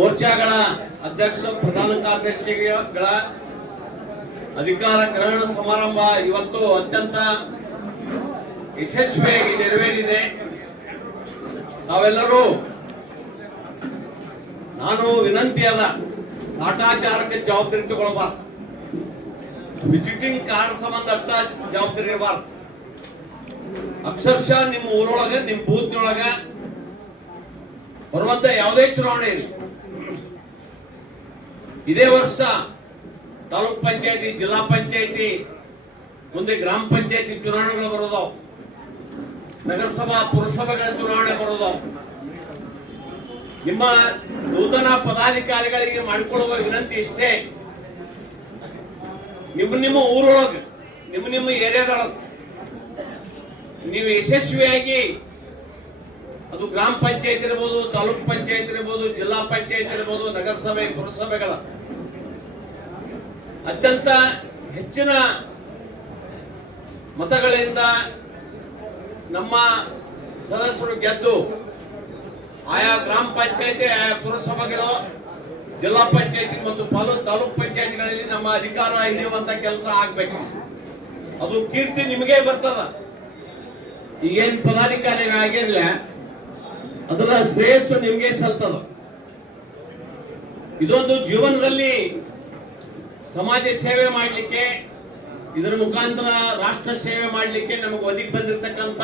ಮೋರ್ಚಾಗಳ ಅಧ್ಯಕ್ಷ, ಪ್ರಧಾನ ಕಾರ್ಯದರ್ಶಿಗಳ ಅಧಿಕಾರ ಗ್ರಹಣ ಸಮಾರಂಭ ಇವತ್ತು ಅತ್ಯಂತ ಯಶಸ್ವಿಯಾಗಿ ನೆರವೇರಿದೆ. ನಾವೆಲ್ಲರೂ ನಾನು ವಿನಂತಿಯಾದ ಕಾಟಾಚಾರಕ್ಕೆ ಜವಾಬ್ದಾರಿ ತಗೊಳ್ಬಾರ್ದು. ವಿಸಿಟಿಂಗ್ ಕಾರ್ಡ್ ಸಂಬಂಧ ಅಷ್ಟ ಜವಾಬ್ದಾರಿ ಇರಬಾರ್ದು. ಅಕ್ಷರಶಃ ನಿಮ್ಮ ಊರೊಳಗ, ನಿಮ್ಮ ಬೂತ್ನೊಳಗ ಬರುವಂತ ಯಾವುದೇ ಚುನಾವಣೆ ಇರಲಿ ಇದೇ ವರ್ಷ ತಾಲೂಕ್ ಪಂಚಾಯತಿ, ಜಿಲ್ಲಾ ಪಂಚಾಯತಿ, ಮುಂದೆ ಗ್ರಾಮ ಪಂಚಾಯತಿ ಚುನಾವಣೆಗಳು ಬರೋದು. ನಗರಸಭಾ, ಪುರಸಭೆಗಳ ಚುನಾವಣೆ ಬರೋದು. ನಿಮ್ಮ ನೂತನ ಪದಾಧಿಕಾರಿಗಳಿಗೆ ಮಾಡಿಕೊಳ್ಳುವ ವಿನಂತಿ ಇಷ್ಟೇ. ನಿಮ್ಮ ನಿಮ್ಮ ಊರೊಳಗೆ, ನಿಮ್ಮ ನಿಮ್ಮ ಏರಿಯಾದೊಳಗೆ ನೀವು ಯಶಸ್ವಿಯಾಗಿ ಅದು ಗ್ರಾಮ ಪಂಚಾಯತ್ ಇರ್ಬೋದು, ತಾಲೂಕ್ ಪಂಚಾಯತ್ ಇರ್ಬೋದು, ಜಿಲ್ಲಾ ಪಂಚಾಯತ್ ಇರ್ಬೋದು, ನಗರಸಭೆ, ಪುರಸಭೆಗಳ. ಅತ್ಯಂತ ಹೆಚ್ಚಿನ ಮತಗಳಿಂದ ನಮ್ಮ ಸದಸ್ಯರು ಗೆದ್ದು ಆಯಾ ಗ್ರಾಮ ಪಂಚಾಯತಿ, ಆಯಾ ಪುರಸಭೆಗಳು, ಜಿಲ್ಲಾ ಪಂಚಾಯತಿ ಮತ್ತು ತಾಲೂಕ್ ಪಂಚಾಯತಿಗಳಲ್ಲಿ ನಮ್ಮ ಅಧಿಕಾರ ಹಿಡಿಯುವಂತ ಕೆಲಸ ಆಗ್ಬೇಕು. ಅದು ಕೀರ್ತಿ ನಿಮಗೆ ಬರ್ತದ. ಈಗೇನ್ ಪದಾಧಿಕಾರಿಗಳಾಗಿರ್ಲ ಅದರ ಶ್ರೇಯಸ್ಸು ನಿಮಗೆ ಸಲ್ತದ. ಇದೊಂದು ಜೀವನದಲ್ಲಿ ಸಮಾಜ ಸೇವೆ ಮಾಡಲಿಕ್ಕೆ, ಇದರ ಮುಖಾಂತರ ರಾಷ್ಟ್ರ ಸೇವೆ ಮಾಡಲಿಕ್ಕೆ ನಮಗೆ ಒದಗಿ ಬಂದಿರತಕ್ಕಂತ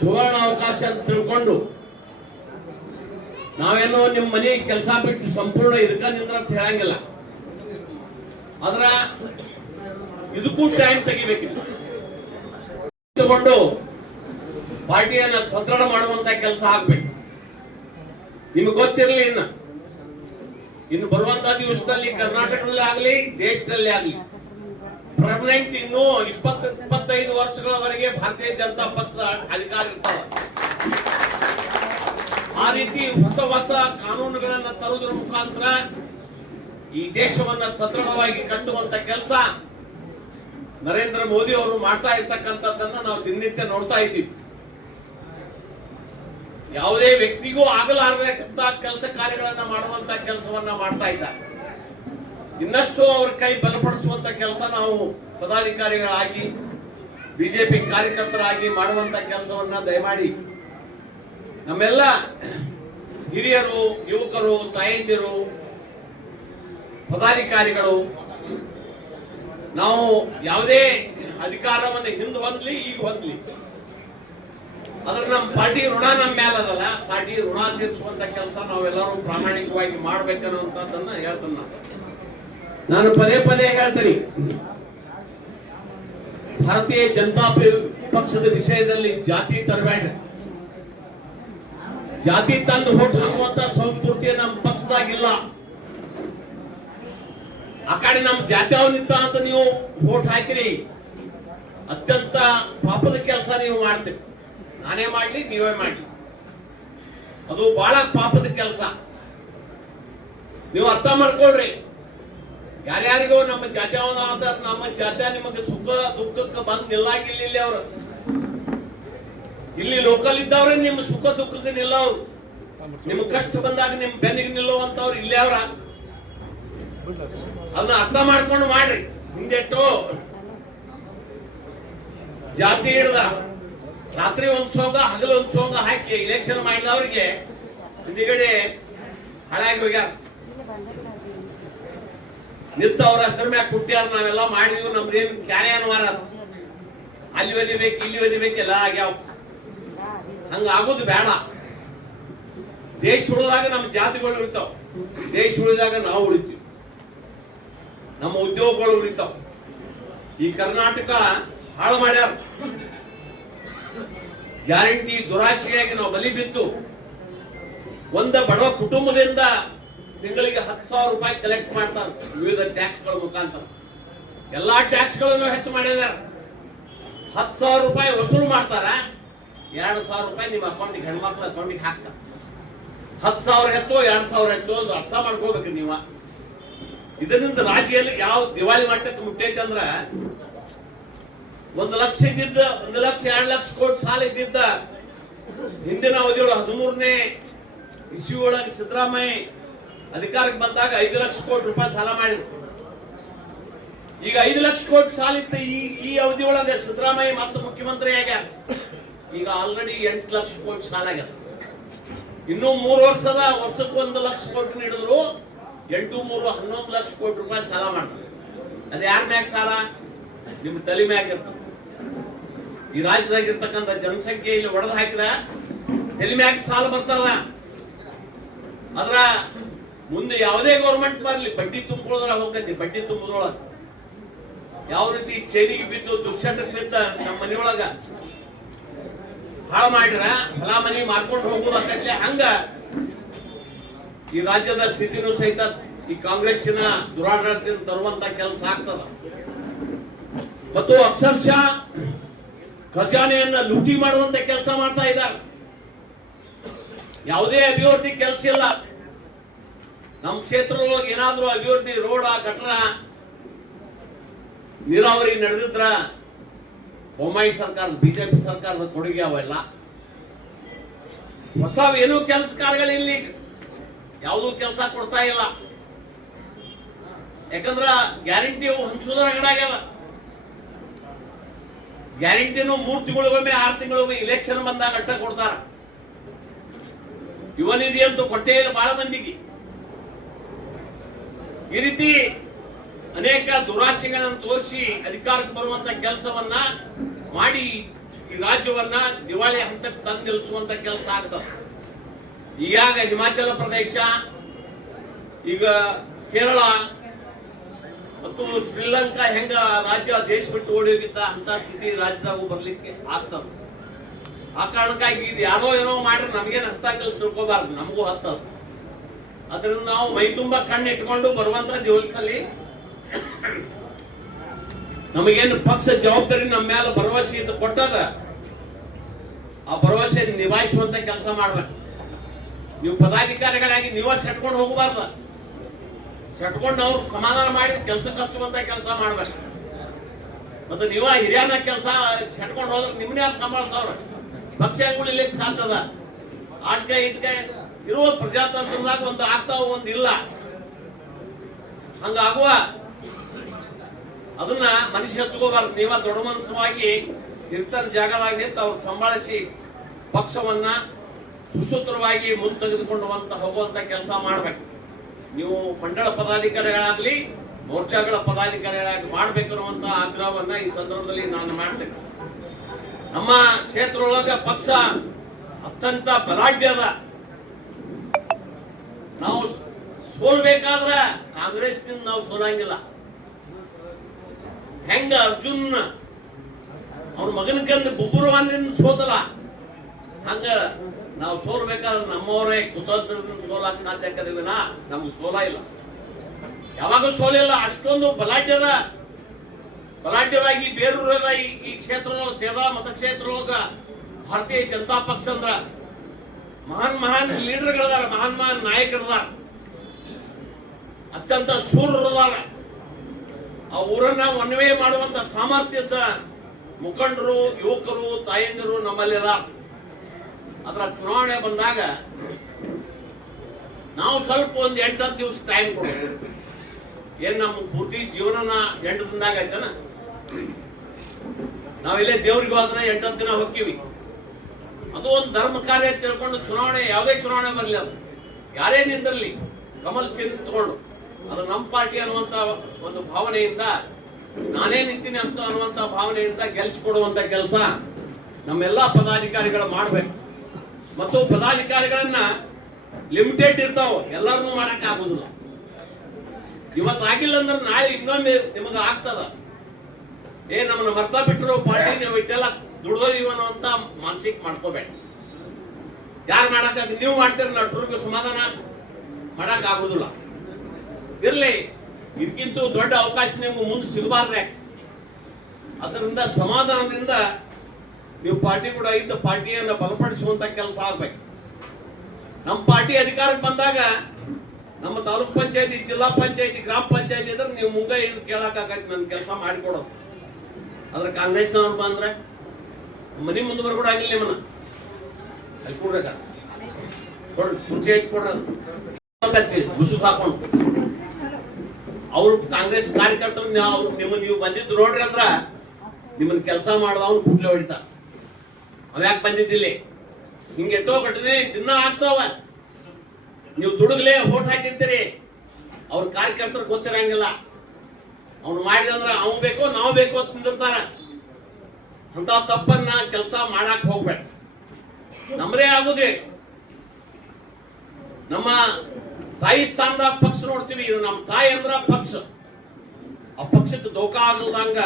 ಸುವರ್ಣ ಅವಕಾಶ ಅಂತ ತಿಳ್ಕೊಂಡು ನಾವೇನೋ ನಿಮ್ಮ ಮನೆ ಕೆಲಸ ಬಿಟ್ಟು ಸಂಪೂರ್ಣ ಇದಕ್ಕ ನಿಂದ್ರ ಅಂತ ಹೇಳಂಗಿಲ್ಲ. ಆದ್ರ ಇದಕ್ಕೂ ಟೈಮ್ ತೆಗಿಬೇಕಿಲ್ಲ ತಗೊಂಡು ಪಾರ್ಟಿಯನ್ನ ಸದೃಢ ಮಾಡುವಂತ ಕೆಲಸ ಆಗ್ಬೇಕು. ನಿಮಗೆ ಗೊತ್ತಿರಲಿ ಇನ್ನ. ಇನ್ನು ಬರುವಂತ ದಿವಸದಲ್ಲಿ ಕರ್ನಾಟಕದಲ್ಲಿ ಆಗಲಿ, ದೇಶದಲ್ಲಿ ಆಗಲಿ ಪರ್ಮನೆಂಟ್ ಇನ್ನು ಇಪ್ಪತ್ತು, ಇಪ್ಪತ್ತೈದು ವರ್ಷಗಳವರೆಗೆ ಭಾರತೀಯ ಜನತಾ ಪಕ್ಷದ ಅಧಿಕಾರ ಇರ್ತಾವ ಆ ರೀತಿ ಹೊಸ ಹೊಸ ಕಾನೂನುಗಳನ್ನ ತರುವುದರ ಮುಖಾಂತರ ಈ ದೇಶವನ್ನ ಸದೃಢವಾಗಿ ಕಟ್ಟುವಂತ ಕೆಲಸ ನರೇಂದ್ರ ಮೋದಿ ಅವರು ಮಾಡ್ತಾ ಇರ್ತಕ್ಕಂಥದ್ದನ್ನ ನಾವು ದಿನನಿತ್ಯ ನೋಡ್ತಾ ಇದ್ದೀವಿ. ಯಾವುದೇ ವ್ಯಕ್ತಿಗೂ ಆಗಲಾರದಂತ ಕೆಲಸ ಕಾರ್ಯಗಳನ್ನ ಮಾಡುವಂತ ಕೆಲಸವನ್ನ ಮಾಡ್ತಾ ಇದ್ದಾರೆ. ಇನ್ನಷ್ಟು ಅವ್ರ ಕೈ ಬಲಪಡಿಸುವಂತ ಕೆಲಸ ನಾವು ಪದಾಧಿಕಾರಿಗಳಾಗಿ, ಬಿಜೆಪಿ ಕಾರ್ಯಕರ್ತರಾಗಿ ಮಾಡುವಂತ ಕೆಲಸವನ್ನ ದಯಮಾಡಿ ನಮ್ಮೆಲ್ಲ ಹಿರಿಯರು, ಯುವಕರು, ತಾಯಂದಿರು, ಪದಾಧಿಕಾರಿಗಳು, ನಾವು ಯಾವುದೇ ಅಧಿಕಾರವನ್ನು ಹಿಂದೆ ಹೊಂದ್ಲಿ ಈಗ ಹೊಂದ್ಲಿ ಅದ್ರ ನಮ್ಮ ಪಾರ್ಟಿ ಋಣ ನಮ್ಮ ಮೇಲದಲ್ಲ ಪಾರ್ಟಿ ಋಣ ತೀರಿಸುವಂತ ಕೆಲಸ ನಾವೆಲ್ಲರೂ ಪ್ರಾಮಾಣಿಕವಾಗಿ ಮಾಡ್ಬೇಕನ್ನುವಂಥದ್ದನ್ನ ಹೇಳ್ತಾನೆ ನಾನು. ನಾನು ಪದೇ ಪದೇ ಹೇಳ್ತೀನಿ. ಭಾರತೀಯ ಜನತಾ ಪಕ್ಷದ ವಿಷಯದಲ್ಲಿ ಜಾತಿ ತರಬೇಡ. ಜಾತಿ ತಂದು ಹೋಟ್ ಹಾಕುವಂತ ಸಂಸ್ಕೃತಿ ನಮ್ಮ ಪಕ್ಷದಾಗಿಲ್ಲ. ಆ ಕಡೆ ನಮ್ಮ ಜಾತಿ ಅವನಿತ್ತ ಅಂತ ನೀವು ಹೋಟ್ ಹಾಕಿರಿ. ಅತ್ಯಂತ ಪಾಪದ ಕೆಲಸ ನೀವು ಮಾಡ್ತೀರಿ. ನಾನೇ ಮಾಡ್ಲಿ, ನೀವೇ ಮಾಡ್ಲಿ. ಅದು ಬಹಳ ಪಾಪದ ಕೆಲಸ. ನೀವು ಅರ್ಥ ಮಾಡ್ಕೊಳ್ರಿ. ಯಾರ್ಯಾರಿಗೋ ನಮ್ಮ ಜಾತ್ಯಾವನ ನಮ್ಮ ಜಾತ್ಯ ನಿಮಗೆ ಸುಖ, ದುಃಖಕ್ಕೆ ಬಂದ್ ನಿಲ್ಲಾಗಿಲ್ಲ ಇಲ್ಲಿ ಅವರು. ಇಲ್ಲಿ ಲೋಕಲ್ ಇದ್ದವ್ರೆ ನಿಮ್ಮ ಸುಖ, ದುಃಖಕ್ಕೆ ನಿಲ್ಲವ್ರು ನಿಮ್ ಕಷ್ಟ ಬಂದಾಗ ನಿಮ್ ಬೆನ್ನಿಗೆ ನಿಲ್ಲುವಂತವ್ರು ಇಲ್ಲೇ ಅವ್ರ. ಅದನ್ನ ಅರ್ಥ ಮಾಡ್ಕೊಂಡು ಮಾಡ್ರಿ. ಹಿಂದೆಟ್ಟು ಜಾತಿ ಹಿಡ್ದ ರಾತ್ರಿ ಒಂದ್ ಸೋಂಗ ಹಗಲು ಒಂದ್ ಸೋಂಗ ಹಾಕಿ ಇಲೆಕ್ಷನ್ ಮಾಡಿದವ್ರಿಗೆ ನಿಗಡಿ ಹಾಳಾಗಿ ಹೋಗ್ಯಾರ. ನಿಂತ ಅವ್ರ ಹೆಸರು ಮ್ಯಾಗ ಕುಟ್ಟ್ಯಾರ, ನಾವೆಲ್ಲ ಮಾಡಿದ್ವಿ ನಮ್ದೇನ್ ಕ್ಯಾರೆ ಅನ್ವಾರ ಅಲ್ಲಿ ಒದಿಬೇಕು ಇಲ್ಲಿ ಒದಿಬೇಕೆಲ್ಲ ಆಗ್ಯಾವ. ಹಂಗ ಆಗೋದು ಬೇಡ. ದೇಶ ಉಳಿದಾಗ ನಮ್ಮ ಜಾತಿಗಳು ಉಳಿತಾವ. ದೇಶ ಉಳಿದಾಗ ನಾವು ಉಳಿತೀವಿ. ನಮ್ಮ ಉದ್ಯೋಗಗಳು ಉಳಿತಾವ. ಈ ಕರ್ನಾಟಕ ಹಾಳು ಮಾಡ್ಯಾರ. ಗ್ಯಾರಂಟಿ ದುರಾಶೆಯಾಗಿ ನಾವು ಬಲಿ ಬಿತ್ತು. ಒಂದ ಬಡವ ಕುಟುಂಬದಿಂದ ತಿಂಗಳಿಗೆ ಹತ್ತು ಸಾವಿರ ರೂಪಾಯಿ ಕಲೆಕ್ಟ್ ಮಾಡ್ತಾರೆ ವಿವಿಧ ಟ್ಯಾಕ್ಸ್ಗಳ ಮುಖಾಂತರ. ಎಲ್ಲಾ ಟ್ಯಾಕ್ಸ್ಗಳನ್ನು ಹೆಚ್ಚು ಮಾಡಿದಾರೆ ಹತ್ತು ಸಾವಿರ ರೂಪಾಯಿ ವಸೂಲು ಮಾಡ್ತಾರ. ಎರಡು ಸಾವಿರ ರೂಪಾಯಿ ನಿಮ್ಮ ಅಕೌಂಟಿಗೆ ಹೆಣ್ಮಕ್ಳ ಅಕೌಂಟಿಗೆ ಹಾಕ್ತಾರೆ. ಹತ್ತು ಸಾವಿರ ಹೆಚ್ಚು, ಎರಡು ಸಾವಿರ ಹೆಚ್ಚು ಒಂದು ಅರ್ಥ ಮಾಡ್ಕೋಬೇಕು ನೀವು. ಇದರಿಂದ ರಾಜ್ಯದಲ್ಲಿ ಯಾವ ದಿವಾಳಿ ಮಟ್ಟಕ್ಕೆ ಮುಟ್ಟೈತೆ ಅಂದ್ರ ಒಂದು ಲಕ್ಷ ಇದ್ದಿದ್ದ, ಒಂದು ಲಕ್ಷ, ಎರಡು ಲಕ್ಷ ಕೋಟಿ ಸಾಲ ಇದ್ದಿದ್ದ, ಹಿಂದಿನ ಅವಧಿಯೊಳಗೆ ಹದಿಮೂರನೇ ಇಸ್ವಿ ಒಳಗೆ ಸಿದ್ದರಾಮಯ್ಯ ಅಧಿಕಾರಕ್ಕೆ ಬಂದಾಗ ಐದು ಲಕ್ಷ ಕೋಟಿ ರೂಪಾಯಿ ಸಾಲ ಮಾಡಿದ್ರು. ಈಗ ಐದು ಲಕ್ಷ ಕೋಟಿ ಸಾಲ ಇತ್ತು ಈ ಈ ಅವಧಿ ಒಳಗೆ ಸಿದ್ದರಾಮಯ್ಯ ಮತ್ತೆ ಮುಖ್ಯಮಂತ್ರಿ ಆಗ್ಯಾರ. ಈಗ ಆಲ್ರೆಡಿ ಎಂಟು ಲಕ್ಷ ಕೋಟಿ ಸಾಲ ಆಗ್ಯದ. ಇನ್ನು ಮೂರು ವರ್ಷದ, ವರ್ಷಕ್ಕೆ ಒಂದು ಲಕ್ಷ ಕೋಟಿ ನೀಡಿದ್ರು, ಎಂಟು, ಮೂರು, ಹನ್ನೊಂದು ಲಕ್ಷ ಕೋಟಿ ರೂಪಾಯಿ ಸಾಲ ಮಾಡಿದ್ರು. ಅದು ಯಾರ ಮ್ಯಾಗ ಸಾಲ? ನಿಮ್ಮ ತಲೆ ಮ್ಯಾಗ ಇರ್ತದೆ. ಈ ರಾಜ್ಯದಾಗಿರ್ತಕ್ಕಂಥ ಜನಸಂಖ್ಯೆ ಇಲ್ಲಿ ಒಡೆದು ಹಾಕಿದ ಮ್ಯಾಗ ಸಾಲ ಬರ್ತದ? ಅದ್ರ ಮುಂದೆ ಯಾವುದೇ ಗೌರ್ಮೆಂಟ್ ಬರಲಿ, ಬಡ್ಡಿ ತುಂಬಿಕೊಳ್ಳೋದ್ರ ಹೋಗ್ತೈತಿ, ಬಡ್ಡಿ ತುಂಬೋದ್ರೊಳಗ ಯಾವ ರೀತಿ ಚೈನಿಗೆ ಬಿದ್ದು ದುಶ್ಚಟಕ್ಕೆ ಬಿದ್ದ ನಮ್ಮ ಮನೆಯೊಳಗ. ಹಾಳು ಮಾಡಿರ ಹೊಲ ಮನಿ ಮಾರ್ಕೊಂಡು ಹೋಗುದು ಅಂತಲೇ ಹಂಗ ಈ ರಾಜ್ಯದ ಸ್ಥಿತಿನೂ ಸಹಿತ ಈ ಕಾಂಗ್ರೆಸ್ಸಿನ ದುರಾಡಳಿತ ತರುವಂತ ಕೆಲಸ ಆಗ್ತದ. ಮತ್ತು ಅಕ್ಷರಶಃ ಖಜಾನೆಯನ್ನ ಲೂಟಿ ಮಾಡುವಂತ ಕೆಲಸ ಮಾಡ್ತಾ ಇದ್ದಾರೆ. ಯಾವುದೇ ಅಭಿವೃದ್ಧಿ ಕೆಲಸ ಇಲ್ಲ. ನಮ್ಮ ಕ್ಷೇತ್ರದೊಳಗೆ ಏನಾದ್ರೂ ಅಭಿವೃದ್ಧಿ ರೋಡ ಕಟ್ಟಡ ನೀರಾವರಿ ನಡೆದಿದ್ರ ಬೊಮ್ಮಾಯಿ ಸರ್ಕಾರದ, ಬಿಜೆಪಿ ಸರ್ಕಾರದ ಕೊಡುಗೆ ಅವೆಲ್ಲ ಹೊಸ ಏನು ಕೆಲಸ ಕಾರ್ಯಗಳಿಲ್ಲಿ ಯಾವುದೂ ಕೆಲಸ ಕೊಡ್ತಾ ಇಲ್ಲ. ಯಾಕಂದ್ರ ಗ್ಯಾರಂಟಿ ಹಂಚೋದ್ರಾಗಡಾಗ್ಯಾವ ಗ್ಯಾರಂಟಿನೂ ಮೂರು ತಿಂಗಳಿಗೊಮ್ಮೆ ಆರು ತಿಂಗಳಿಗೊಮ್ಮೆ ಇಲೆಕ್ಷನ್ ಬಂದಾಗ ಅಷ್ಟ ಕೊಡ್ತಾರ. ಯುವ ನಿಧಿ ಅಂತೂ ಕೊಟ್ಟೇ ಇಲ್ಲ ಬಹಳ ಮಂದಿಗೆ. ಈ ರೀತಿ ಅನೇಕ ದುರಾಶೆಗಳನ್ನು ತೋರಿಸಿ ಅಧಿಕಾರಕ್ಕೆ ಬರುವಂತ ಕೆಲಸವನ್ನ ಮಾಡಿ ಈ ರಾಜ್ಯವನ್ನ ದಿವಾಳಿ ಹಂತಕ್ಕೆ ತಂದು ನಿಲ್ಲಿಸುವಂತ ಕೆಲಸ ಆಗ್ತದೆ. ಈಗಾಗ ಹಿಮಾಚಲ ಪ್ರದೇಶ, ಈಗ ಕೇರಳ ಮತ್ತು ಶ್ರೀಲಂಕಾ ಹೆಂಗ ರಾಜ್ಯ ದೇಶ ಬಿಟ್ಟು ಓಡಿ ಹೋಗಿದ್ದ ಅಂತ ಸ್ಥಿತಿ ರಾಜ್ಯದಾಗೂ ಬರ್ಲಿಕ್ಕೆ ಆಗ್ತದ. ಆ ಕಾರಣಕ್ಕಾಗಿ ಇದು ಯಾರೋ ಏನೋ ಮಾಡ್ರಿ ನಮ್ಗೇನು ಅರ್ಥ ಆಗಲ್ಲ ತಿಳ್ಕೊಬಾರ್ದು, ನಮಗೂ ಹತ್ತದ ಅದರಿಂದ ನಾವು ಮೈ ತುಂಬಾ ಕಣ್ಣಿಟ್ಕೊಂಡು ಬರುವಂತ ದಿವಸದಲ್ಲಿ ನಮಗೇನು ಪಕ್ಷ ಜವಾಬ್ದಾರಿ ನಮ್ಮ ಮೇಲೆ ಭರವಸೆ ಇದು ಕೊಟ್ಟದ, ಆ ಭರವಸೆ ನಿಭಾಯಿಸುವಂತ ಕೆಲಸ ಮಾಡ್ಬೇಕು. ನೀವು ಪದಾಧಿಕಾರಿಗಳಾಗಿ ನೀವ ಸೆಟ್ಕೊಂಡು ಹೋಗಬಾರ್ದು. ಸೆಟ್ಕೊಂಡು ಅವ್ರು ಸಮಾಧಾನ ಮಾಡಿ ಕೆಲಸಕ್ಕೆ ಹಚ್ಚುವಂತ ಕೆಲಸ ಮಾಡ್ಬೇಕು. ಮತ್ತೆ ನೀವ ಹಿರಿಯನ ಕೆಲಸ ಸೆಟ್ಕೊಂಡು ಹೋದ್ರೆ ನಿಮ್ನೇ ಅದು ಸಂಭಾಳಿಸೋರು? ಪಕ್ಷ ಹೆಂಗ್ ಸಾಧ್ಯದ ಆಟ್ಕ ಇಟ್ಕ ಇರುವ ಪ್ರಜಾತಂತ್ರದಾಗ ಒಂದು ಆಗ್ತಾವ, ಒಂದು ಇಲ್ಲ. ಹಂಗಾಗುವ. ಅದನ್ನ ಮನುಷ್ಯ ಹಚ್ಕೋಬಾರ್ದು. ನೀವ ದೊಡ್ಡ ಮನಸ್ಸವಾಗಿ ಇರ್ತಾರ ಜಾಗವಾಗಿ ನಿಂತು ಅವ್ರು ಸಂಭಾಳಿಸಿ ಪಕ್ಷವನ್ನ ಸುಸೂತ್ರವಾಗಿ ಮುಂದೆ ತೆಗೆದುಕೊಂಡು ಹೋಗುವಂತ ಕೆಲಸ ಮಾಡ್ಬೇಕು. ನೀವು ಮಂಡಳ ಪದಾಧಿಕಾರಿಗಳಾಗ್ಲಿ, ಮೋರ್ಚಾಗಳ ಪದಾಧಿಕಾರಿಗಳಾಗಿ ಮಾಡ್ಬೇಕು ಅನ್ನುವಂತ ಆಗ್ರಹವನ್ನ ಈ ಸಂದರ್ಭದಲ್ಲಿ ನಾನು ಮಾಡ್ತೇನೆ. ನಮ್ಮ ಕ್ಷೇತ್ರ ಒಳಗ ಪಕ್ಷ ಅತ್ಯಂತ ಬಲಾಢ್ಯದ ನಾವು ಸೋಲ್ಬೇಕಾದ್ರ ಕಾಂಗ್ರೆಸ್ನಿಂದ ನಾವು ಸೋಲಂಗಿಲ್ಲ. ಹೆಂಗ ಅರ್ಜುನ್ ಅವ್ರ ಮಗನ ಕಂದು ಬೊಬ್ಬರವಾನಿಂದ ಸೋತಲ್ಲ? ಹಂಗ ನಾವು ಸೋಲ್ಬೇಕಾದ್ರೆ ನಮ್ಮವರೇ ಕುತಂತ್ರ ಸೋಲಾಕ್ ಸಾಧ್ಯ ಆಕದಿವಿನ ನಮ್ಗೆ ಸೋಲ ಇಲ್ಲ. ಯಾವಾಗ ಸೋಲಿಲ್ಲ ಅಷ್ಟೊಂದು ಬಲಾಢ್ಯದ ಬಲಾಢ್ಯವಾಗಿ ಬೇರೂರದ ಈ ಕ್ಷೇತ್ರದೊಳಗೆ ತೇರ ತೇರಾ ಮತಕ್ಷೇತ್ರದೊಳಗ ಭಾರತೀಯ ಜನತಾ ಪಕ್ಷ ಅಂದ್ರ ಮಹಾನ್ ಮಹಾನ್ ಲೀಡರ್ಗಳದಾರ, ಮಹಾನ್ ಮಹಾನ್ ನಾಯಕರದಾರ. ಅತ್ಯಂತ ಸೂರ್ಯರದಾರ. ಆ ಊರನ್ನ ಒನ್ವೇ ಮಾಡುವಂತ ಸಾಮರ್ಥ್ಯದ ಮುಖಂಡರು, ಯುವಕರು, ತಾಯಂದಿರು ನಮ್ಮಲ್ಲಿರ. ಅದರ ಚುನಾವಣೆ ಬಂದಾಗ ನಾವು ಸ್ವಲ್ಪ ಒಂದು ಎಂಟತ್ತು ದಿವಸ ಟೈಮ್ ಕೊಡ್ಬೇಕು. ಏನ್ ನಮ್ಮ ಪೂರ್ತಿ ಜೀವನನ ಎಂಟು ದಿನದಾಗ ಆಯ್ತಾನ? ನಾವಿಲ್ಲೇ ದೇವ್ರಿಗೆ ಹೋದ್ರೆ ಹತ್ತು ದಿನ ಹೋಗ್ತೀವಿ. ಅದು ಒಂದು ಧರ್ಮ ಕಾರ್ಯ ತಿಳ್ಕೊಂಡು ಚುನಾವಣೆ, ಯಾವುದೇ ಚುನಾವಣೆ ಬರಲಿ ಅದು. ಯಾರೇ ನಿಂದಿರಲಿ ಕಮಲ್ ಚಿನ್ನ ತಗೊಂಡು. ಅದು ನಮ್ಮ ಪಾರ್ಟಿ ಅನ್ನುವಂತ ಒಂದು ಭಾವನೆಯಿಂದ ನಾನೇ ನಿಂತೀನಿ ಅಂತ ಅನ್ನುವಂತ ಭಾವನೆಯಿಂದ ಗೆಲ್ಸ್ಕೊಡುವಂತ ಕೆಲಸ ನಮ್ಮೆಲ್ಲಾ ಪದಾಧಿಕಾರಿಗಳು ಮಾಡ್ಬೇಕು. ಮತ್ತು ಪದಾಧಿಕಾರಿಗಳನ್ನ ಲಿಮಿಟೆಡ್ ಇರ್ತಾವ. ಎಲ್ಲರನ್ನೂ ಮಾಡಕ್ ಆಗುದಿಲ್ಲ. ಇವತ್ತು ಆಗಿಲ್ಲ ಅಂದ್ರೆ ನಾಳೆ ಇನ್ನೊಮ್ಮೆ ನಿಮಗ ಆಗ್ತದ. ಏ, ನಮ್ಮನ್ನ ಮರ್ತ ಬಿಟ್ಟರು ಪಾರ್ಟಿ ನೀವು ಇಟ್ಟೆಲ್ಲ ದುಡ್ದೋಗಿವನು ಅಂತ ಮಾನಸಿಕ ಮಾಡ್ಕೋಬೇಡ. ಯಾರು ಮಾಡಕ್ ನೀವು ಮಾಡ್ತೀರಿ ನಟ್ರಿಗೆ ಸಮಾಧಾನ ಮಾಡಕ್ ಆಗುದಿಲ್ಲ. ಇರ್ಲಿ, ಇದಕ್ಕಿಂತ ದೊಡ್ಡ ಅವಕಾಶ ನಿಮ್ಗೆ ಮುಂದೆ ಸಿಗಬಾರ್ದೆ. ಅದರಿಂದ ಸಮಾಧಾನದಿಂದ ನೀವು ಪಾರ್ಟಿ ಕೂಡ ಇದ್ದ ಪಾರ್ಟಿಯನ್ನು ಬಲಪಡಿಸುವಂತ ಕೆಲಸ ಆಗ್ಬೇಕು. ನಮ್ಮ ಪಾರ್ಟಿ ಅಧಿಕಾರಕ್ಕೆ ಬಂದಾಗ ನಮ್ಮ ತಾಲೂಕ್ ಪಂಚಾಯತಿ, ಜಿಲ್ಲಾ ಪಂಚಾಯತಿ, ಗ್ರಾಮ ಪಂಚಾಯತಿ ಇದ್ರೆ ನೀವು ಮುಂಗ ಇಳಿದು ಕೇಳಕ್ಕಾಗತ್ತೆ ನನ್ನ ಕೆಲಸ ಮಾಡಿಕೊಡೋದು. ಅದ್ರ ಕಾಂಗ್ರೆಸ್ನವ್ರು ಅಂದ್ರೆ ಮನಿ ಮುಂದೆ ಬರ್ಕೊಡಾಗಿಲ್ಲ ನಿಮ್ಮನ್ನ. ಅಲ್ಲಿ ಕೂಡ್ಬೇಕ. ಕೊಡ್ ಕುರ್ಚಿ ಐತ್ ಕೊಡ್ರಿ ಮುಸುಕ್ ಹಾಕೊಂಡು. ಅವ್ರು ಕಾಂಗ್ರೆಸ್ ಕಾರ್ಯಕರ್ತರು ನಿಮ್ಮ, ನೀವು ಬಂದಿದ್ದು ನೋಡ್ರಿ ಅಂದ್ರ ನಿಮ್ಮನ್ನ ಕೆಲಸ ಮಾಡ್ದವನು ಕೂಡ್ಲೆ ಹೊಡಿತ ಅವ್ಯಾಕೆ ಬಂದಿದ್ದಿಲ್ಲಿ? ಹಿಂಗೆ ಎಷ್ಟೋ ಘಟನೆ ದಿನ ಆಗ್ತಾವ ನೀವು ದುಡುಗ್ಲೆ ಓಟ್ ಹಾಕಿರ್ತೀರಿ. ಅವ್ರ ಕಾರ್ಯಕರ್ತರು ಗೊತ್ತಿರಂಗಿಲ್ಲ. ಅವ್ನು ಮಾಡಿದಂದ್ರ ಅವ್ ಬೇಕೋ, ನಾವು ಬೇಕೋ ಅಂತ ಅಂತ ತಪ್ಪನ್ನ ಕೆಲಸ ಮಾಡಕ್ ಹೋಗ್ಬೇಡ. ನಮ್ರೇ ಆಗುದೇ. ನಮ್ಮ ತಾಯಿ ಸ್ಥಾನದಾಗ ಪಕ್ಷ ನೋಡ್ತೀವಿ. ಇದು ನಮ್ಮ ತಾಯಿ ಅಂದ್ರ ಪಕ್ಷ. ಆ ಪಕ್ಷಕ್ಕೆ ದೋಖ ಆಗಲ್ದಂಗ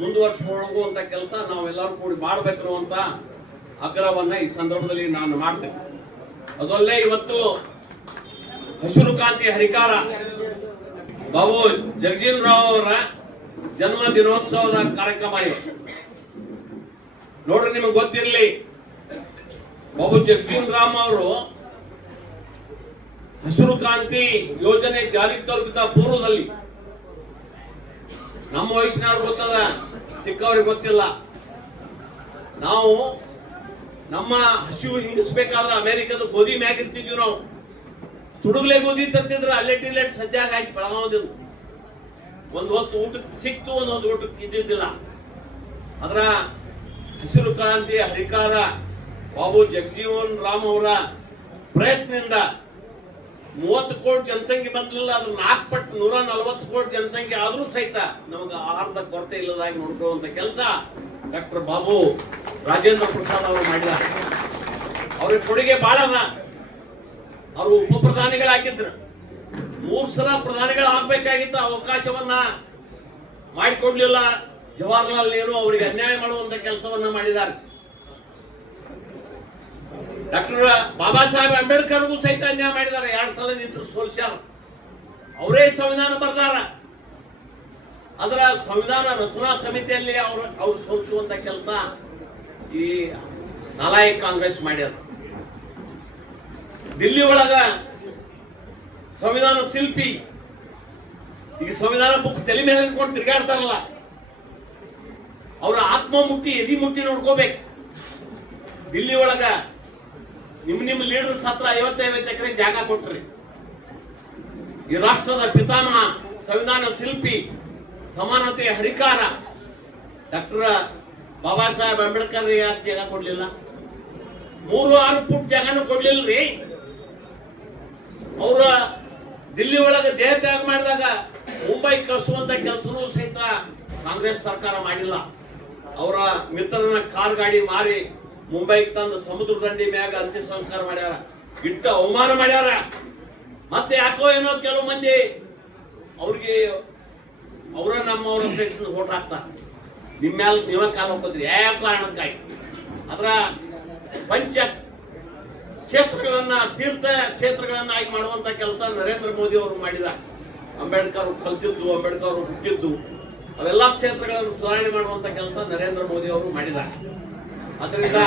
ಮುಂದುವರ್ಸ್ಕೊಳ್ಳುವಂತ ಕೆಲಸ ನಾವೆಲ್ಲರೂ ಕೂಡಿ ಮಾಡ್ಬೇಕು ಅಂತ ಆಗ್ರಹವನ್ನ ಈ ಸಂದರ್ಭದಲ್ಲಿ ನಾನು ಮಾಡ್ತೇನೆ. ಅದಲ್ಲೇ ಇವತ್ತು ಹಸಿರು ಕ್ರಾಂತಿ ಹರಿಕಾರ ಬಾಬು ಜಗಜೀನ್ ರಾವ್ ಅವರ ಜನ್ಮ ದಿನೋತ್ಸವದ ಕಾರ್ಯಕ್ರಮ ಇವತ್ತು ನೋಡ್ರಿ ನಿಮಗೆ ಗೊತ್ತಿರಲಿ, ಬಾಬು ಜಗಜೀನ್ ರಾಮ್ ಅವರು ಹಸಿರು ಕ್ರಾಂತಿ ಯೋಜನೆ ಜಾರಿ ತಲುಪಿದ ಪೂರ್ವದಲ್ಲಿ, ನಮ್ಮ ವಯಸ್ಸಿನವ್ರು ಗೊತ್ತದ, ಚಿಕ್ಕವ್ರಿಗೆ ಗೊತ್ತಿಲ್ಲ. ನಾವು ನಮ್ಮ ಹಸಿವು ಹಿಂಗಿಸ್ಬೇಕಾದ್ರೆ ಅಮೆರಿಕದ ಗೋಧಿ ಮ್ಯಾಗ ಇರ್ತಿದ್ವಿ ನಾವು. ತುಡುಗ್ಲೆ ಗೋಧಿ ತರ್ತಿದ್ರು ಅಲ್ಲೆಟ್ ಇಲ್ಲೆಟ್ ಸದ್ಯಾಗ ಹಾಕಿ ಬೆಳಗಾವದಿಂದ ಒಂದು ಹೊತ್ತು ಊಟಕ್ಕೆ ಸಿಕ್ತು ಒಂದೊಂದು ಊಟಕ್ಕೆ ಇದ್ದಿದ್ದಿಲ್ಲ ಅದರ ಹಸಿರು ಕ್ರಾಂತಿ, ಹರಿಕಾರ, ಬಾಬು ಜಗಜೀವನ್ ರಾಮ್ ಅವರ ಪ್ರಯತ್ನದಿಂದ ಮೂವತ್ತು ಕೋಟಿ ಜನಸಂಖ್ಯೆ ಬಂದಿಲ್ಲ, ಅದ್ರ ನಾಲ್ಕು ಪಟ್ಟು ನೂರ ನಲವತ್ತು ಕೋಟಿ ಜನಸಂಖ್ಯೆ ಆದರೂ ಸಹಿತ ನಮಗೆ ಆಹಾರದ ಕೊರತೆ ಇಲ್ಲದಾಗಿ ನೋಡ್ಕೊಳ್ಳುವಂತ ಕೆಲಸ ಡಾಕ್ಟರ್ ಬಾಬು ರಾಜೇಂದ್ರ ಪ್ರಸಾದ್ ಅವರು ಮಾಡಿದ ಅವ್ರಿಗೆ ಕೊಡುಗೆ ಬಹಳ ಅವರು ಉಪ ಪ್ರಧಾನಿಗಳಾಗಿದ್ರು ಮೂರು ಸಲ ಪ್ರಧಾನಿಗಳು ಆಗ್ಬೇಕಾಗಿದ್ದ ಅವಕಾಶವನ್ನ ಮಾಡಿಕೊಡ್ಲಿಲ್ಲ. ಜವಾಹರ್ಲಾಲ್ ನೆಹರು ಅವರಿಗೆ ಅನ್ಯಾಯ ಮಾಡುವಂತ ಕೆಲಸವನ್ನ ಮಾಡಿದ್ದಾರೆ. ಡಾಕ್ಟರ್ ಬಾಬಾ ಸಾಹೇಬ್ ಅಂಬೇಡ್ಕರ್ಗೂ ಸಹಿತ ಅನ್ಯಾಯ ಮಾಡಿದ್ದಾರೆ. ಎರಡ್ ಸಲ ನಿಂತು ಸೋಲ್ಸ್ಯಾರ. ಅವರೇ ಸಂವಿಧಾನ ಬರ್ತಾರ ಅದರ ಸಂವಿಧಾನ ರಚನಾ ಸಮಿತಿಯಲ್ಲಿ ಅವರು ಅವ್ರು ಸೋಲ್ಸುವಂತ ಕೆಲಸ ಈ ನಾಲಾಯಕ್ ಕಾಂಗ್ರೆಸ್ ಮಾಡ್ಯಾರ. ದಿಲ್ಲಿ ಒಳಗ ಸಂವಿಧಾನ ಶಿಲ್ಪಿ, ಈಗ ಸಂವಿಧಾನ ಬುಕ್ ತಲೆ ಮೇಲೆ ಇಟ್ಕೊಂಡು ತಿರುಗಾಡ್ತಾರಲ್ಲ, ಅವರ ಆತ್ಮ ಮುಟ್ಟಿ ಎದಿ ಮುಟ್ಟಿ ನೋಡ್ಕೋಬೇಕು. ದಿಲ್ಲಿ ಒಳಗ ನಿಮ್ ನಿಮ್ ಲೀಡರ್ಸ್ ಸತ್ರ ಐವತ್ತೈವತ್ತು ಎಕರೆ ಜಾಗ ಕೊಟ್ರಿ. ಈ ರಾಷ್ಟ್ರದ ಪಿತಾಮಹ, ಸಂವಿಧಾನ ಶಿಲ್ಪಿ, ಸಮಾನತೆಯ ಹರಿಕಾರ, ಡಾಕ್ಟರ್ ಬಾಬಾ ಸಾಹೇಬ್ ಅಂಬೇಡ್ಕರ್ ಯಾಕೆ ಜಾಗ ಕೊಡ್ಲಿಲ್ಲ? ಮೂರು ಆರು ಫುಟ್ ಜಾಗನೂ ಕೊಡ್ಲಿಲ್ರಿ. ಅವರ ದಿಲ್ಲಿ ಒಳಗೆ ದೇಹ ತ್ಯಾಗ ಮಾಡಿದಾಗ ಮುಂಬೈ ಕಳಿಸುವಂತ ಕೆಲಸನೂ ಸಹಿತ ಕಾಂಗ್ರೆಸ್ ಸರ್ಕಾರ ಮಾಡಿಲ್ಲ. ಅವರ ಮಿತ್ರನ ಕಾರ್ ಗಾಡಿ ಮಾರಿ ಮುಂಬೈಗೆ ತಂದು ಸಮುದ್ರ ದಂಡಿ ಮ್ಯಾಗ ಅಂತ್ಯ ಸಂಸ್ಕಾರ ಮಾಡ್ಯಾರ. ಇಟ್ಟ ಅವಮಾನ ಮಾಡ್ಯಾರ. ಮತ್ತೆ ಯಾಕೋ ಏನೋ ಕೆಲವು ಮಂದಿ ಅವ್ರಿಗೆ ಅವರ ನಮ್ಮವ್ರ ಅಪೇಕ್ಷೆ ಓಟ್ ಹಾಕ್ತಾರ. ನಿಮ್ಮ ಮ್ಯಾಲ ನೀವ ಕಾಲ ಹೋಗ್ತೀರಿ ಯಾವ ಕಾರಣಕ್ಕಾಗಿ ಅದರ ಪಂಚ ಕ್ಷೇತ್ರಗಳನ್ನ, ತೀರ್ಥ ಕ್ಷೇತ್ರಗಳನ್ನ ಆಯ್ಕೆ ಮಾಡುವಂತ ಕೆಲಸ ನರೇಂದ್ರ ಮೋದಿ ಅವರು ಮಾಡಿದ. ಅಂಬೇಡ್ಕರ್ ಕಲ್ತಿದ್ದು, ಅಂಬೇಡ್ಕರ್ ಅವರು ಹುಟ್ಟಿದ್ದು. ಅವೆಲ್ಲ ಕ್ಷೇತ್ರಗಳನ್ನು ಸುಧಾರಣೆ ಮಾಡುವಂತ ಕೆಲಸ ನರೇಂದ್ರ ಮೋದಿ ಅವರು ಮಾಡಿದ. ಅದರಿಂದ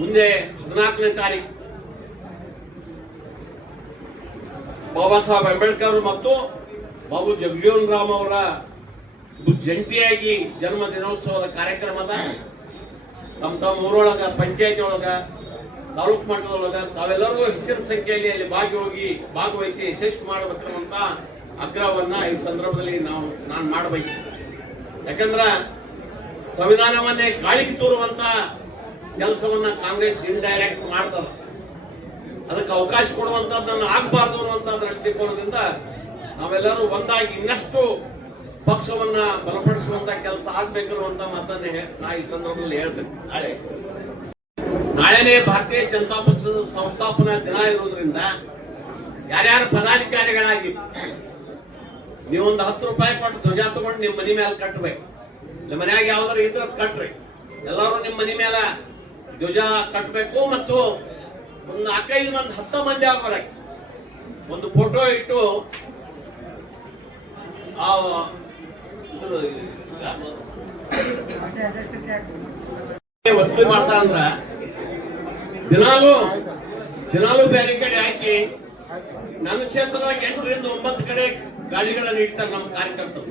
ಮುಂದೆ ಹದಿನಾಲ್ಕನೇ ತಾರೀಕು ಬಾಬಾ ಸಾಹೇಬ್ ಅಂಬೇಡ್ಕರ್ ಮತ್ತು ಬಾಬು ಜಗಜೀವನ್ ರಾಮ್ ಅವರ ಜಂಟಿಯಾಗಿ ಜನ್ಮ ದಿನೋತ್ಸವದ ಕಾರ್ಯಕ್ರಮದ ತಮ್ಮ ತಮ್ಮ ಊರೊಳಗ ಪಂಚಾಯತಿ ಒಳಗ ತಾಲೂಕು ಮಟ್ಟದೊಳಗ ತಾವೆಲ್ಲರೂ ಹೆಚ್ಚಿನ ಸಂಖ್ಯೆಯಲ್ಲಿ ಅಲ್ಲಿ ಭಾಗವಾಗಿ ಭಾಗವಹಿಸಿ ಯಶಸ್ವಿ ಮಾಡಬೇಕನ್ನುವಂತ ಆಗ್ರಹವನ್ನ ಈ ಸಂದರ್ಭದಲ್ಲಿ ನಾವು, ನಾನು ಮಾಡಬೇಕು. ಯಾಕಂದ್ರ ಸಂವಿಧಾನವನ್ನೇ ಗಾಳಿಗೆ ತೂರುವಂತ ಕೆಲಸವನ್ನ ಕಾಂಗ್ರೆಸ್ ಇಂಡೈರೆಕ್ಟ್ ಮಾಡ್ತದ. ಅದಕ್ಕೆ ಅವಕಾಶ ಕೊಡುವಂತದ್ದನ್ನು ಆಗಬಾರ್ದು ಅನ್ನುವಂತ ದೃಷ್ಟಿಕೋನದಿಂದ ನಾವೆಲ್ಲರೂ ಒಂದಾಗಿ ಇನ್ನಷ್ಟು ಪಕ್ಷವನ್ನ ಬಲಪಡಿಸುವಂತ ಕೆಲಸ ಆಗ್ಬೇಕು ಅನ್ನುವಂತ ಮಾತನ್ನ ನಾ ಈ ಸಂದರ್ಭದಲ್ಲಿ ಹೇಳ್ತೇನೆ. ನಾಳೆ. ನಾಳೆನೇ ಭಾರತೀಯ ಜನತಾ ಪಕ್ಷದ ಸಂಸ್ಥಾಪನಾ ದಿನ ಇರೋದ್ರಿಂದ ಯಾರ್ಯಾರು ಪದಾಧಿಕಾರಿಗಳಾಗಿ ನೀವೊಂದು ಹತ್ತು ರೂಪಾಯಿ ಕೊಟ್ಟು ಧ್ವಜ ತಗೊಂಡು ನಿಮ್ಮ ಮನಿ ಮೇಲೆ ಕಟ್ಟಬೇಕು ನಿಮ್ಮ ಮನ್ಯಾಗ ಯಾವ್ದಾರು ಇದ್ರ ಕಟ್ಟ್ರಿ ಎಲ್ಲರೂ ನಿಮ್ಮ ಮನಿ ಮೇಲೆ ಧ್ವಜ ಕಟ್ಟಬೇಕು ಮತ್ತು ಒಂದು ನಾಲ್ಕೈದು ಮಂದಿ, ಹತ್ತ ಮಂದಿ ಆಗ್ಬರಕ್ಕೆ ಒಂದು ಫೋಟೋ ಇಟ್ಟು ಆ ಇದು ಮಾಡ್ತಾ ಅಂದ್ರ ದಿನಾಲು ದಿನಾಲು ಬೇರೆ ಕಡೆ ಹಾಕಿ ನನ್ನ ಕ್ಷೇತ್ರದಾಗ ಎಂಟರಿಂದ ಒಂಬತ್ತು ಕಡೆ ಗಾಡಿಗಳನ್ನ ಇಡ್ತಾರೆ ನಮ್ಮ ಕಾರ್ಯಕರ್ತರು.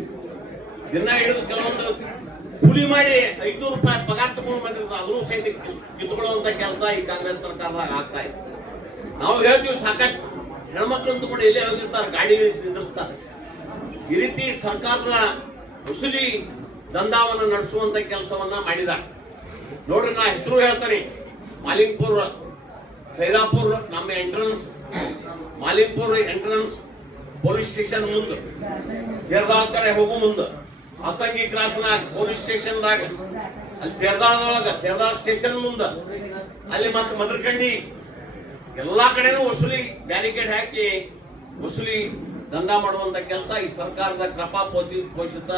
ದಿನ ಹಿಡಿದು ಕೆಲವೊಂದು ಕೂಲಿ ಮಾಡಿ ಐದ್ನೂರು ರೂಪಾಯಿ ಪಗಾರ ತಗೊಂಡು ಬಂದಿರ್ತಾರೆ ಅದನ್ನು ಸಹಿತ ಕಿತ್ಕೊಳ್ಳುವಂತ ಕೆಲಸ ಈ ಕಾಂಗ್ರೆಸ್ ಸರ್ಕಾರದಾಗ ಆಗ್ತಾ ಇದೆ. ನಾವು ಹೇಳ್ತೀವಿ ಸಾಕಷ್ಟು ಹೆಣ್ಮಕ್ಳಂತೂ ಕೂಡ ಎಲ್ಲೇ ಹೋಗಿರ್ತಾರೆ, ಗಾಡಿ ಇಳಿಸಿ ನಿಂದಿರ್ಸ್ತಾರೆ. ಈ ರೀತಿ ಸರ್ಕಾರದ ವಸೂಲಿ ದಂಧಾವನ್ನು ನಡೆಸುವಂತ ಕೆಲಸವನ್ನ ಮಾಡಿದ. ನೋಡ್ರಿ ನಾ ಹೆಸರು ಹೇಳ್ತೇನೆ. ಮಾಲಿಂಗ್ಪುರ್ ಸೈದಾಪುರ್, ನಮ್ಮ entrance Malingpur entrance police station ಮುಂದೆ ತೇರ್ದಾಳ್ ಕಡೆ ಹೋಗು ಮುಂದೆ ಅಸಂಗಿ ಕ್ರಾಸ್ನಾಗ ಪೊಲೀಸ್ ಸ್ಟೇಷನ್ದಾಗ ಅಲ್ಲಿ ತೇರ್ದಾಳದೊಳಗ ತೇರ್ದಾಳ್ ಸ್ಟೇಷನ್ ಮುಂದೆ, ಅಲ್ಲಿ ಮತ್ತೆ ಮದರ್ಕಂಡಿ, ಎಲ್ಲಾ ಕಡೆನೂ ವಸೂಲಿ ಬ್ಯಾರಿಕೇಡ್ ಹಾಕಿ ವಸೂಲಿ ದಂಧ ಮಾಡುವಂತ ಕೆಲಸ ಈ ಸರ್ಕಾರದ ಕೃಪಾ ಪೋತಿ ಪೋಷಿತ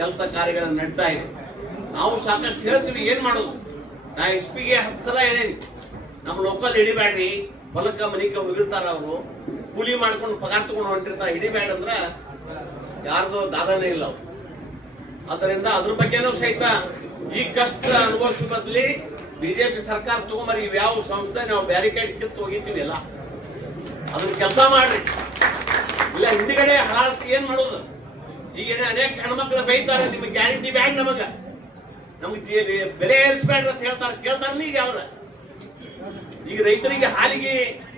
ಕೆಲಸ ಕಾರ್ಯಗಳನ್ನು ನಡೀತಾ ಇದೆ. ನಾವು ಸಾಕಷ್ಟು ಹೇಳ್ತೀವಿ, ಏನ್ ಮಾಡೋದು? ನಾ ಎಸ್ ಪಿಗೆ ಹತ್ತು ಸಲ ಇದೇನಿ ನಮ್ಮ ಲೋಕಲ್ ಹಿಡಿಬ್ಯಾಡ್ರಿ, ಹೊಲಕ್ಕ ಮನಿಕ ಹೋಗಿರ್ತಾರ ಅವರು. ಕೂಲಿ ಮಾಡ್ಕೊಂಡು ಪಗಾರ ತಗೊಂಡು ಹೊಂಟಿರ್ತಾರೆ. ಹಿಡಿಬ್ಯಾಡ ಅಂದ್ರ ಯಾರ್ದು ದಾದನೇ ಇಲ್ಲ ಅವ್ರು. ಅದರಿಂದ ಅದ್ರ ಬಗ್ಗೆನೂ ಸಹಿತ ಈ ಕಷ್ಟ ಅನುಭವಿಸೋ ಬದ್ಲಿ ಬಿಜೆಪಿ ಸರ್ಕಾರ ತಗೊಂಬರಿ ಇವ್ಯಾವ ಸಂಸ್ಥೆ ನಾವು ಬ್ಯಾರಿಕೇಡ್ ಕಿತ್ತು ಹೋಗಿದ್ದೀವಿ ಅಲ್ಲ. ಅದನ್ನ ಕೆಲಸ ಮಾಡ್ರಿ. ಇಲ್ಲ, ಹಿಂದ್ಗಡೆ ಹಾರಿಸಿ ಏನ್ ಮಾಡೋದು? ಈಗೇನ ಅನೇಕ ಹೆಣ್ಮಕ್ಳು ಬೈತಾರೆ, ನಿಮಗೆ ಗ್ಯಾರಂಟಿ ಬ್ಯಾಗ್ ನಮಗ. ನಮ್ಗೆ ಬೆಲೆ ಏರಿಸ್ಬೇಡ್ರಿ ಅಂತ ಹೇಳ್ತಾರೆ. ಕೇಳ್ತಾರ ಈಗ ಅವ್ರ. ಈಗ ರೈತರಿಗೆ ಹಾಲಿಗೆ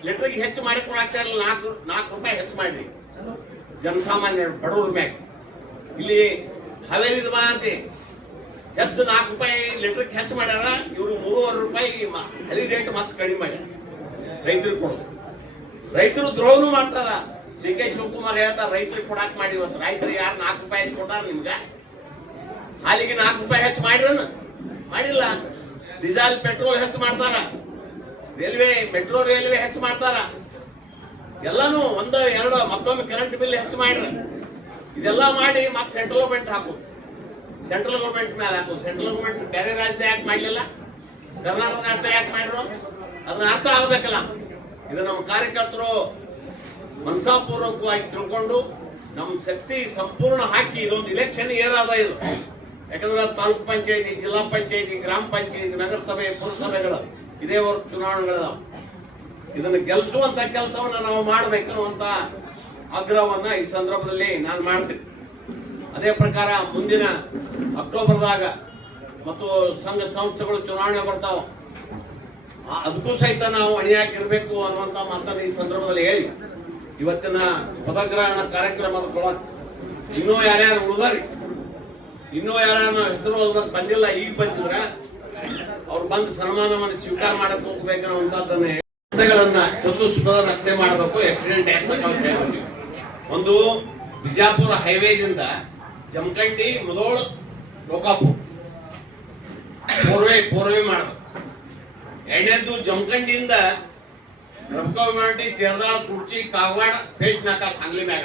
ಲೀಟರ್ಗೆ ಹೆಚ್ಚು ಮಾಡಿ ಕೊಡಾಕ್ತಾ ಇಲ್ಲ ನಾಲ್ಕು ನಾಲ್ಕು ರೂಪಾಯಿ ಹೆಚ್ಚು ಮಾಡ್ರಿ. ಜನಸಾಮಾನ್ಯ ಬಡವ್ರ ಮ್ಯಾಗ. ಇಲ್ಲಿ ಹಾವೇರಿದ ಬಾ ಅಂತೆ. ಹೆಚ್ಚು ನಾಲ್ಕು ರೂಪಾಯಿ ಲೀಟರ್ಗೆ ಹೆಚ್ಚು ಮಾಡ್ಯಾರ, ಇವರು ಮೂರುವರೆ ರೂಪಾಯಿ ಹಲಿ ರೇಟ್ ಮತ್ತೆ ಕಡಿಮೆ ಮಾಡ್ಯಾರ. ರೈತರಿಗೆ ಕೊಡೋದು. ರೈತರು ದ್ರೋಹನು ಮಾಡ್ತಾರ. ಡಿ ಕೆ ಶಿವಕುಮಾರ್ ಹೇಳ್ತಾರ ರೈತರಿಗೆ ಕೊಡಾಕ್ ಮಾಡಿ ಇವತ್ತು ರೈತರು ಯಾರು ನಾಲ್ಕು ರೂಪಾಯಿ ಹೆಚ್ಚು ಕೊಟ್ಟಾರ ನಿಮ್ಗೆ? ಹಾಲಿಗೆ ನಾಲ್ಕು ರೂಪಾಯಿ ಹೆಚ್ಚು ಮಾಡಿರನ? ಮಾಡಿಲ್ಲ. ಡೀಸೆಲ್, ಪೆಟ್ರೋಲ್ ಹೆಚ್ಚು ಮಾಡ್ತಾರ. ರೈಲ್ವೆ, ಮೆಟ್ರೋ ರೈಲ್ವೆ ಹೆಚ್ಚು ಮಾಡ್ತಾರ. ಎಲ್ಲಾನು ಒಂದು, ಎರಡು, ಮತ್ತೊಮ್ಮೆ ಕರೆಂಟ್ ಬಿಲ್ ಹೆಚ್ಚು ಮಾಡ್ರ. ಇದೆಲ್ಲ ಮಾಡಿ ಮತ್ತೆ ಸೆಂಟ್ರಲ್ ಗೌರ್ಮೆಂಟ್ ಹಾಕು. ಸೆಂಟ್ರಲ್ ಗೌರ್ಮೆಂಟ್ ಮೇಲೆ ಹಾಕು. ಸೆಂಟ್ರಲ್ ಗೌರ್ಮೆಂಟ್ ಬೇರೆ ರಾಜ್ಯದ ಯಾಕೆ ಮಾಡಲಿಲ್ಲ? ಕರ್ನಾಟಕ ರಾಜ್ಯ ಯಾಕೆ ಮಾಡ್ರು? ಅದನ್ನ ಅರ್ಥ ಆಗ್ಬೇಕಲ್ಲ. ಇದು ನಮ್ಮ ಕಾರ್ಯಕರ್ತರು ಮನಸಾಪೂರ್ವಕವಾಗಿ ತಿಳ್ಕೊಂಡು ನಮ್ಮ ಶಕ್ತಿ ಸಂಪೂರ್ಣ ಹಾಕಿ ಇದೊಂದು ಇಲೆಕ್ಷನ್ ಏರಾದ ಇದು. ಯಾಕಂದ್ರೆ ತಾಲೂಕ್ ಪಂಚಾಯತಿ, ಜಿಲ್ಲಾ ಪಂಚಾಯತಿ, ಗ್ರಾಮ ಪಂಚಾಯತಿ, ನಗರಸಭೆ, ಪುರಸಭೆಗಳು ಇದೇ ವರ್ಷ ಚುನಾವಣೆಗಳಿದಾವ. ಇದನ್ನು ಗೆಲ್ಲಿಸುವಂತ ಕೆಲಸವನ್ನ ನಾವು ಮಾಡಬೇಕು ಅಂತ ಆಗ್ರಹವನ್ನ ಈ ಸಂದರ್ಭದಲ್ಲಿ ನಾನು ಮಾಡ್ತೀನಿ. ಅದೇ ಪ್ರಕಾರ ಮುಂದಿನ ಅಕ್ಟೋಬರ್ದಾಗ ಮತ್ತು ಸಂಘ ಸಂಸ್ಥೆಗಳು ಚುನಾವಣೆ ಬರ್ತಾವ. ಅದಕ್ಕೂ ಸಹಿತ ನಾವು ಅಣಿಯಾಕಿರ್ಬೇಕು ಅನ್ನುವಂತ ಮಾತನ್ನು ಈ ಸಂದರ್ಭದಲ್ಲಿ ಹೇಳಿ. ಇವತ್ತಿನ ಪದಗ್ರಹಣ ಕಾರ್ಯಕ್ರಮದ ಇನ್ನೂ ಯಾರ್ಯಾರು ಉಳಿದಾರಿ? ಇನ್ನೂ ಯಾರ್ಯಾರು ಹೆಸರು ಹೋಗ್ಬೇಕು ಬಂದಿಲ್ಲ, ಈಗ ಬಂದಿದ್ರ ಅವ್ರು ಬಂದು ಸನ್ಮಾನವನ್ನು ಸ್ವೀಕಾರ ಮಾಡಕ್ ಹೋಗ್ಬೇಕನ್ನುವಂತದ್ದನ್ನ ರಸ್ತೆಗಳನ್ನ ಚತುಷ್ಪದ ರಸ್ತೆ ಮಾಡಬೇಕು ಆಕ್ಸಿಡೆಂಟ್ ಹೇಳ್ತೀವಿ ಒಂದು ಬಿಜಾಪುರ ಹೈವೇದಿಂದ ಜಮಖಂಡಿ, ಮುದೋಳ್, ಲೋಕಾಪುರ್. ಪೂರ್ವೆ ಪೂರ್ವೆ ಮಾಡಬೇಕು. ಎರಡನೇದು ಜಮಖಂಡಿಯಿಂದ ರಬಕವಿಮಾಟಿ ತೇರ್ದಾಳ ಕುರ್ಚಿ ಕಾಗವಾಡ ಪೇಟ್ ನಾಕ ಸಾಂಗ್ಲಿ ಮ್ಯಾಗ.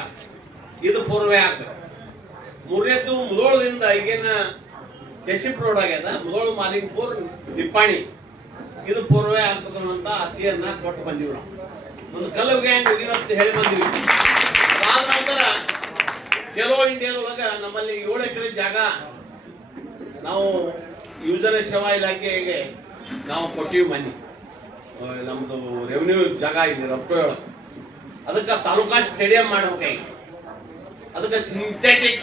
ಇದು ಪೂರ್ವೆ ಆಗ್ಬೇಕು. ಮೂರನೇದ್ದು ಮುದೋಳದಿಂದ ಈಗೇನ ಕೆಶಿಪ್ ರೋಡ್ ಆಗ್ಯದ, ಮುದೋಳ ಮಾಲಿಂಗ್ಪುರ್, ನಿಪ್ಪಾಣಿ. ಇದು ಪೂರ್ವೆ ಆಗ್ಬೇಕು ಅನ್ನುವಂತ ಅರ್ಜಿಯನ್ನ ಕೊಟ್ಟು ಬಂದಿವಿ ನಾವು. ಒಂದು ಕಲ್ಲು ಗ್ಯಾಂಗ್ ಹೋಗಿನಂತ ಹೇಳಿ ಬಂದಿವಿ. ಅದಾದ ನಂತರ ಕೆಲೋ ಇಂಡಿಯಾದೊಳಗ ನಮ್ಮಲ್ಲಿ ಏಳು ಎಕರೆ ಜಾಗ ನಾವು ಯುವಜನ ಸೇವಾ ಇಲಾಖೆಗೆ ನಾವು ಕೊಟ್ಟಿವಿ ಮನೆ ಆ, ನಮ್ದು ರೆವೆನ್ಯೂ ಜಾಗ ಇದೆ ರೊಕ್ಕ ಅದಕ್ಕೆ ತಾಲೂಕಾ ಸ್ಟೇಡಿಯಂ ಮಾಡ್ಬೇಕಾಗಿ ಅದಕ್ಕೆ ಸಿಂಥೆಟಿಕ್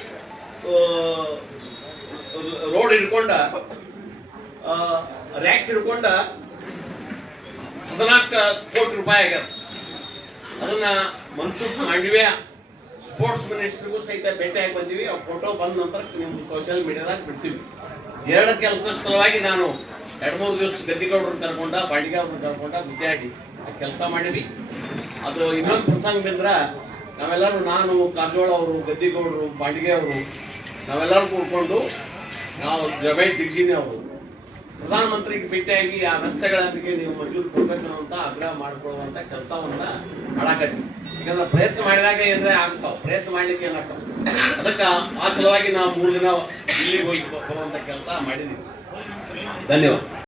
ರೋಡ್ ಹಿಡ್ಕೊಂಡ ರ್ಯಾಕ್ ಹಿಡ್ಕೊಂಡ ಹದಿನಾಲ್ಕು ಕೋಟಿ ರೂಪಾಯಿ ಆಗ್ಯದ. ಅದನ್ನ ಮನ್ಸುಖ್ ಮಾಂಡವ್ಯ ಸ್ಪೋರ್ಟ್ಸ್ ಮಿನಿಸ್ಟರ್ಗೂ ಸಹಿತ ಭೇಟಿಯಾಗಿ ಬಂದಿವಿ. ಆ ಫೋಟೋ ಬಂದ ನಂತರ ನಿಮ್ಮ ಸೋಷಿಯಲ್ ಮೀಡಿಯಾದಾಗ ಬಿಡ್ತೀವಿ. ಎರಡು ಕೆಲಸದ ಸಲುವಾಗಿ ನಾನು ಎರಡು ಮೂರು ದಿವಸ ಗದ್ದಿಗೌಡ್ರನ್ನ ಕರ್ಕೊಂಡ ಬಾಡಿಗೆ ಅವ್ರನ್ನ ಕರ್ಕೊಂಡ ಗುದ್ದಾಡಿ ಕೆಲಸ ಮಾಡಿವಿ ಅದು ಇನ್ನೊಂದು ಪ್ರಸಂಗ ಬಂದ್ರ ನಾವೆಲ್ಲರೂ ನಾನು ಕಾರಜೋಳ ಅವರು, ಗದ್ದಿಗೌಡರು ಬಾಡಿಗೆ ಅವರು ನಾವೆಲ್ಲರೂ ಕೂಡ್ಕೊಂಡು ನಾವು ರಮೇಶ್ ಜಿಗ್ಜಿನಿ ಅವರು. ಪ್ರಧಾನಮಂತ್ರಿಗೆ ಭೇಟಿಯಾಗಿ ಆ ರಸ್ತೆಗಳ ಬಗ್ಗೆ ನೀವು ಮಂಜೂರು ಕೊಡ್ಬೇಕು ಅಂತ ಆಗ್ರಹ ಮಾಡ್ಕೊಳ್ಳುವಂತ ಕೆಲಸವನ್ನ ಮಾಡಾಕತ್ತೀವಿ. ಯಾಕಂದ್ರೆ ಪ್ರಯತ್ನ ಮಾಡಿದಾಗ ಏನಾದ್ರೆ ಆಗ್ತಾವ. ಪ್ರಯತ್ನ ಮಾಡ್ಲಿಕ್ಕೆ ಏನಾಗ್ತಾವ ಅದಕ್ಕ ಆ ಸಲುವಾಗಿ ನಾವು ಮೂರು ದಿನ ಇಲ್ಲಿಗೆ ಹೋಗಿ ಬರುವಂತ ಕೆಲಸ ಮಾಡಿದೀವಿ. 第六